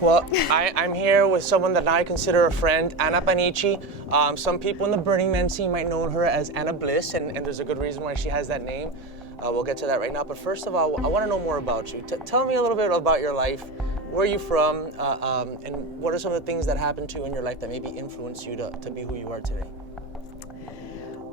Well, I'm here with someone that I consider a friend, Anna Panici. Some people in the Burning Man scene might know her as Anna Bliss, and there's a good reason why she has that name. We'll get to that right now. But first of all, I want to know more about you. Tell me a little bit about your life. Where are you from? And what are some of the things that happened to you in your life that maybe influenced you to be who you are today?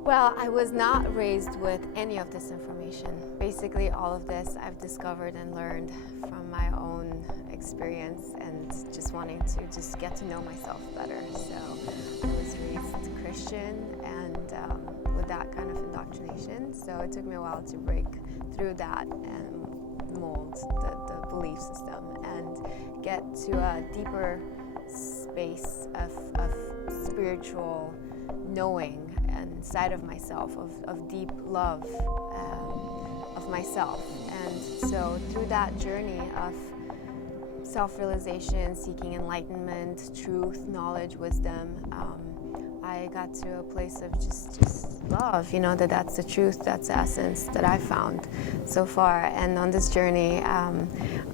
Well, I was not raised with any of this information. Basically, all of this I've discovered and learned from my own experience and just wanting to just get to know myself better. So I was raised Christian and with that kind of indoctrination. So it took me a while to break through that and mold the belief system and get to a deeper space of spiritual knowing inside of myself, of deep love of myself. And so through that journey of self-realization, seeking enlightenment, truth, knowledge, wisdom, I got to a place of just love, you know, that's the truth, that's the essence that I found so far. And on this journey,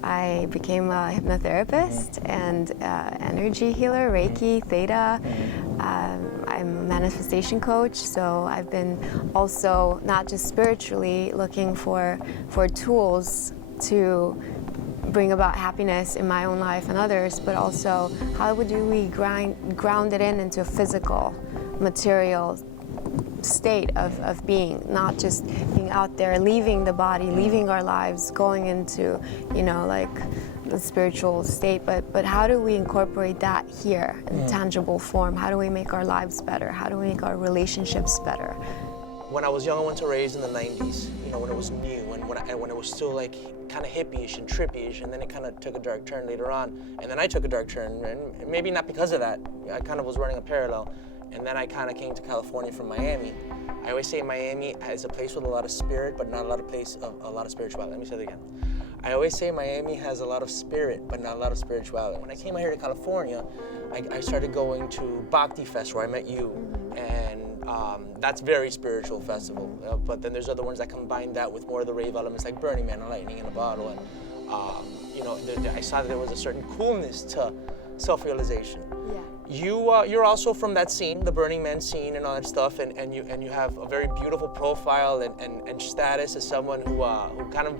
I became a hypnotherapist and energy healer, Reiki, theta. I'm a manifestation coach, so I've been also not just spiritually looking for tools to bring about happiness in my own life and others, but also how do we ground it into a physical, material state of being, not just being out there, leaving the body, leaving our lives, going into, you know, like the spiritual state, but how do we incorporate that here in tangible form? How do we make our lives better? How do we make our relationships better? When I was young, I went to Raised in the 90s, you know, when it was new and when it was still like kind of hippie-ish and trippy-ish, and then it kind of took a dark turn later on. And then I took a dark turn, and maybe not because of that. I kind of was running a parallel. And then I kind of came to California from Miami. I always say Miami is a place with a lot of spirit, but not a lot of spirituality. Let me say that again. I always say Miami has a lot of spirit, but not a lot of spirituality. When I came out here to California, I started going to Bhakti Fest, where I met you, and that's very spiritual festival. But then there's other ones that combine that with more of the rave elements, like Burning Man and Lightning in a Bottle. And you know, I saw that there was a certain coolness to self-realization. Yeah. You're also from that scene, the Burning Man scene and all that stuff, and you have a very beautiful profile and status as someone who kind of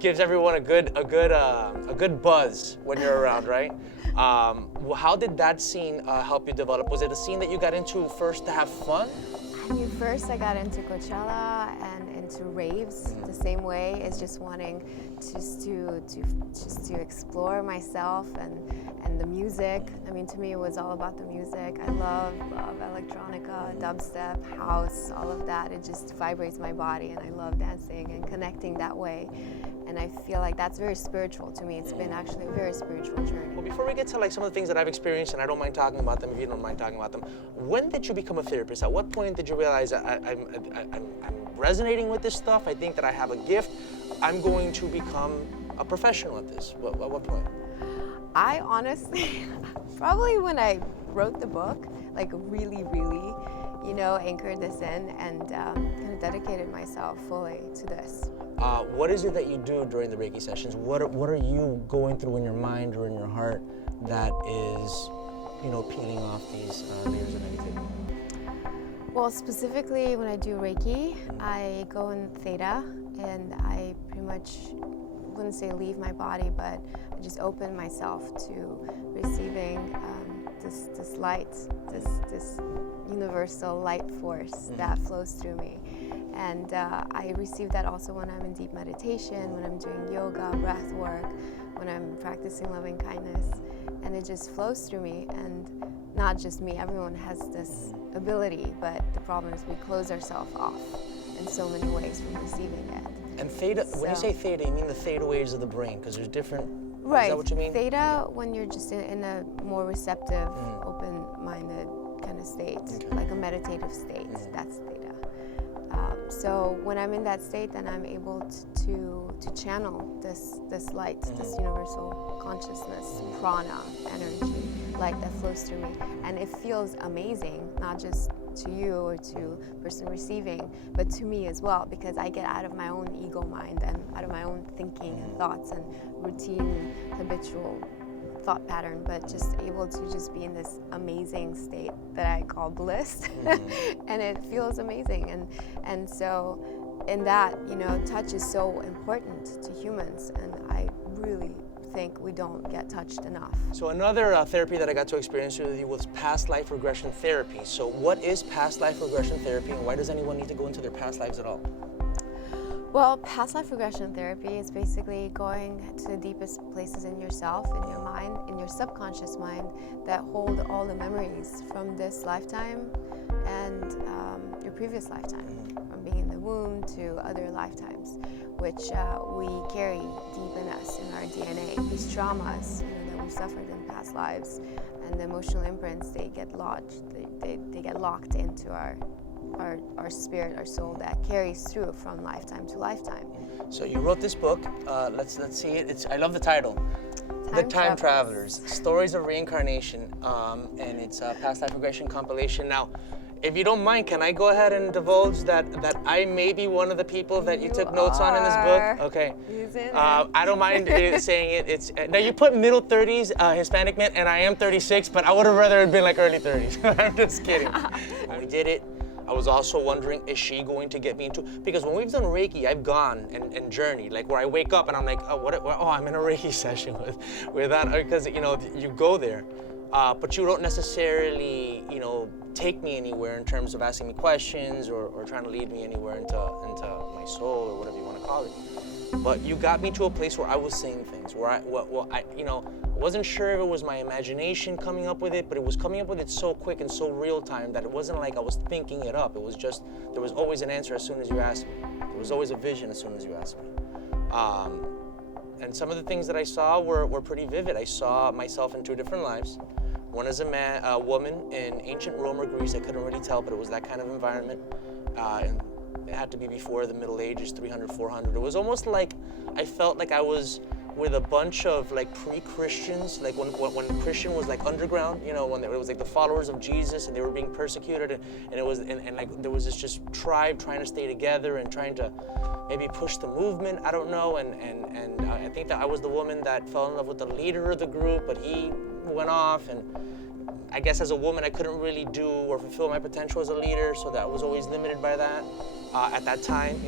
gives everyone a good buzz when you're around, right? How did that scene help you develop? Was it a scene that you got into first to have fun? I mean, first I got into Coachella and into raves the same way, as just wanting just to explore myself and the music. I mean, to me it was all about the music. I love electronica, dubstep, house, all of that. It just vibrates my body, and I love dancing and connecting that way. And I feel like that's very spiritual to me. It's been actually a very spiritual journey. Well, before we get to like some of the things that I've experienced, and I don't mind talking about them if you don't mind talking about them, when did you become a therapist? At what point did you realize I'm resonating with this stuff? I think that I have a gift. I'm going to become a professional at this. At what point? I honestly, probably when I wrote the book, like really, you know, anchored this in and kind of dedicated myself fully to this. What is it that you do during the Reiki sessions? What are you going through in your mind or in your heart that is, you know, peeling off these layers of negativity? Well, specifically when I do Reiki, I go in theta, and I pretty much wouldn't say leave my body, but I just open myself to receiving this light, this universal light force that flows through me. And I receive that also when I'm in deep meditation, when I'm doing yoga, breath work, when I'm practicing loving kindness. And it just flows through me, and not just me, everyone has this ability, but the problem is we close ourselves off in so many ways from receiving it. And theta, when you say theta, you mean the theta waves of the brain, because there's different, right. Is that what you mean? Theta, when you're just in a more receptive, open-minded kind of state, like a meditative state, that's theta. So when I'm in that state, then I'm able to channel this light, this universal consciousness, prana, energy, light that flows through me. And it feels amazing, not just to you or to the person receiving, but to me as well, because I get out of my own ego mind and out of my own thinking and thoughts and routine, habitual thought pattern, but just able to just be in this amazing state that I call bliss. And it feels amazing. And so in that, touch is so important to humans, and I really think we don't get touched enough. So another therapy that I got to experience with you was past life regression therapy. So what is past life regression therapy, and why does anyone need to go into their past lives at all? Well, past life regression therapy is basically going to the deepest places in yourself, in your mind, in your subconscious mind, that hold all the memories from this lifetime and your previous lifetime, from being in the womb to other lifetimes, which we carry deep in us, in our DNA. These traumas that we suffered in past lives, and the emotional imprints, they get lodged, they get locked into our spirit, our soul, that carries through from lifetime to lifetime. So you wrote this book. Let's see it. I love the title. The Time Travelers, Stories of Reincarnation, and it's a past life regression compilation. Now, if you don't mind, can I go ahead and divulge that I may be one of the people that you took notes on in this book? Okay. I don't mind saying it. It's now you put middle 30s, Hispanic man, and I am 36, but I would have rather it been like early 30s. I'm just kidding. When we did it, I was also wondering, is she going to get me into, because when we've done Reiki, I've gone and journeyed, like where I wake up and I'm like, I'm in a Reiki session with that, because you go there, but you don't necessarily, take me anywhere in terms of asking me questions or trying to lead me anywhere into my soul or whatever you want to call it. But you got me to a place where I was saying things, where I wasn't sure if it was my imagination coming up with it, but it was coming up with it so quick and so real time that it wasn't like I was thinking it up. It was just, there was always an answer as soon as you asked me. There was always a vision as soon as you asked me. And some of the things that I saw were pretty vivid. I saw myself in two different lives. One as a woman in ancient Rome or Greece. I couldn't really tell, but it was that kind of environment. And it had to be before the Middle Ages, 300, 400. It was almost like I felt like I was with a bunch of like pre-Christians, like when Christian was like underground, when it was like the followers of Jesus and they were being persecuted, and it was and like there was this just tribe trying to stay together and trying to maybe push the movement. I don't know, and I think that I was the woman that fell in love with the leader of the group, but he went off, and I guess as a woman I couldn't really do or fulfill my potential as a leader, so that I was always limited by that at that time,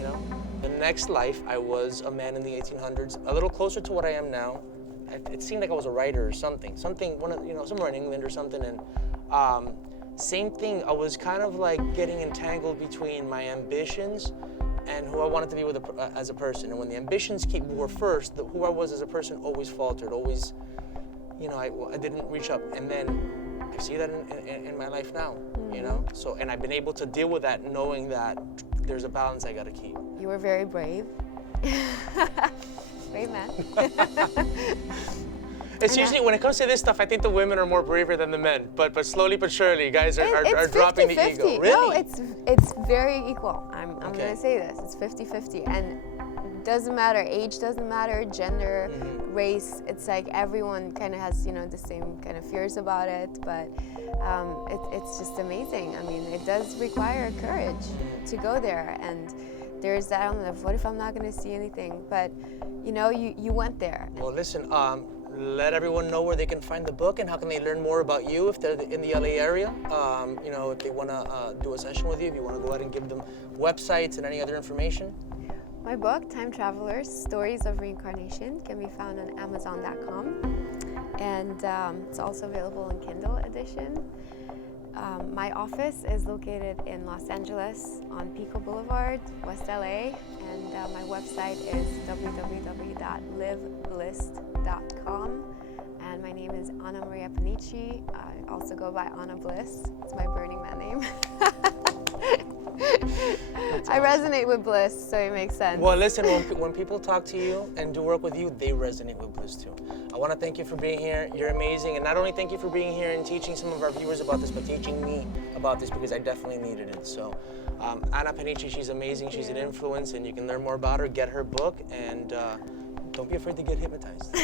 The next life, I was a man in the 1800s, a little closer to what I am now. It seemed like I was a writer or something, somewhere in England or something, and same thing, I was kind of like getting entangled between my ambitions and who I wanted to be as a person. And when the ambitions were first, who I was as a person always faltered, always, I didn't reach up. And then I see that in my life now, So, and I've been able to deal with that, knowing that there's a balance I gotta keep. You were very brave. Brave man. It's usually, when it comes to this stuff, I think the women are more braver than the men. But slowly but surely, guys are dropping the ego. Really? No, it's very equal. I'm gonna say this. It's 50-50, and it doesn't matter. Age doesn't matter. Gender, race. It's like everyone kind of has the same kind of fears about it, but it's just amazing. I mean, it does require courage to go there, and there's that element of what if I'm not going to see anything, but you went there. Well, listen, let everyone know where they can find the book and how can they learn more about you if they're in the LA area. If they want to do a session with you, if you want to go ahead and give them websites and any other information. My book, Time Travelers, Stories of Reincarnation, can be found on Amazon.com, and it's also available in Kindle edition. My office is located in Los Angeles on Pico Boulevard, West LA, and my website is www.livebliss.com, and my name is Anna Maria Panici. I also go by Anna Bliss. It's my Burning Man name. I resonate with Bliss, so it makes sense. Well, listen, when people talk to you and do work with you, they resonate with Bliss too. I want to thank you for being here. You're amazing. And not only thank you for being here and teaching some of our viewers about this, but teaching me about this, because I definitely needed it. So Anna Panici, she's amazing. She's an influence, and you can learn more about her, get her book, and don't be afraid to get hypnotized.